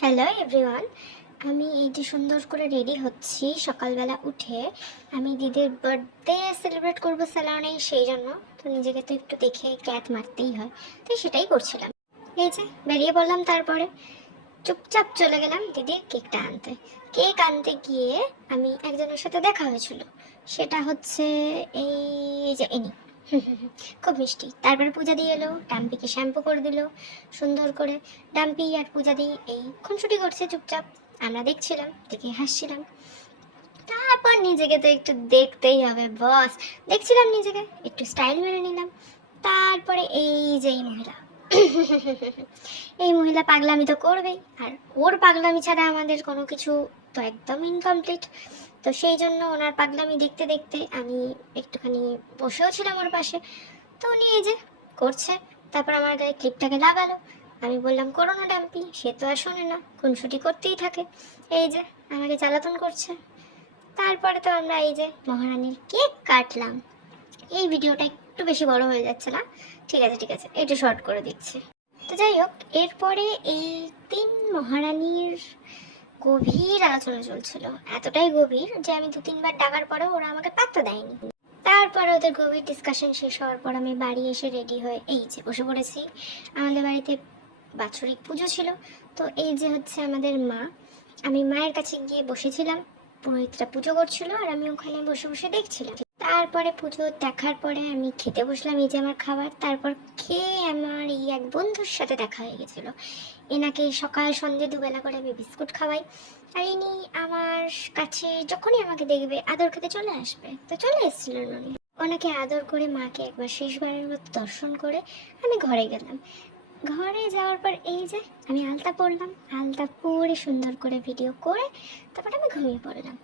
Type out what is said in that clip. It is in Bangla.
হ্যালো এভরিওয়ান, আমি এই যে সুন্দর করে রেডি হচ্ছি সকালবেলা উঠে। আমি দিদির বার্থডে সেলিব্রেট করবো স্যালনে, সেই জন্য তো নিজেকে তো একটু দেখে ক্যাত মারতেই হয়, তাই সেটাই করছিলাম। এই যে বেরিয়ে পড়লাম, তারপরে চুপচাপ চলে গেলাম দিদির কেকটা আনতে। কেক আনতে গিয়ে আমি একজনের সাথে দেখা হয়েছিল, সেটা হচ্ছে এই যে এনি। খুব মিষ্টি। তারপরে পূজা দিয়ে এলো, ডাম্পিকে শ্যাম্পু করে দিল সুন্দর করে। ডাম্পি আর পূজা দিয়ে এই খুনসুটি করছে চুপচাপ, আমরা দেখছিলাম, দেখে হাসছিলাম। তারপর নিজেকে তো একটু দেখতেই হবে বস, দেখছিলাম নিজেকে, একটু স্টাইল মেরে নিলাম। তারপরে এই যে এই মহিলা, এই মহিলা পাগলামি তো করবেই, আর ওর পাগলামি ছাড়া আমাদের কোনো কিছু তো একদম ইনকমপ্লিট। তো সেই জন্য ওনার পাগলামি দেখতে দেখতে আমি একটুখানি বসেও ছিলাম ওর পাশে। তো উনি এই যে করছে, তারপর আমার গায়ে ক্লিপটাকে লাগালো। আমি বললাম করো না ডাম্পি, সে তো আর শোনে না, খুনসুটি করতেই থাকে। এই যে আমাকে জ্বালাতন করছে। তারপরে তো আমরা এই যে মহারানীর কেক কাটলাম। এই ভিডিওটা একটু বেশি বড় হয়ে যাচ্ছে না? ঠিক আছে ঠিক আছে, একটু শর্ট করে দিচ্ছি। তো যাই হোক, এরপরে এই তিন মহারানীর গভীর আলোচনা চলছিল, এতটাই গভীর যে আমি দু তিনবার ডাকার পরেও ওরা আমাকে পাত্তা দেয়নি। তারপরে ওদের গভীর ডিসকাশন শেষ হওয়ার পর আমি বাড়ি এসে রেডি হয়ে এই যে বসে পড়েছি। আমাদের বাড়িতে বাৎসরিক পুজো ছিল, তো এই যে হচ্ছে আমাদের মা। আমি মায়ের কাছে গিয়ে বসেছিলাম, পুরোহিতরা পুজো করছিল আর আমি ওখানে বসে বসে দেখছিলাম। তারপরে পুজো দেখার পরে আমি খেতে বসলাম, এই যে আমার খাবার। তারপর খেয়ে আমার এই এক বন্ধুর সাথে দেখা হয়ে গেছিলো। এনাকে সকাল সন্ধ্যে দুবেলা করে আমি বিস্কুট খাওয়াই, আর ইনি আমার কাছে যখনই আমাকে দেখবে আদর খেতে চলে আসবে। তো চলে এসেছিলেন উনি, ওনাকে আদর করে মাকে একবার শেষবারের মতো দর্শন করে আমি ঘরে গেলাম। ঘরে যাওয়ার পর এই যে আমি আলতা পরলাম, আলতা পরে সুন্দর করে ভিডিও করে তারপর আমি ঘুমিয়ে পড়লাম।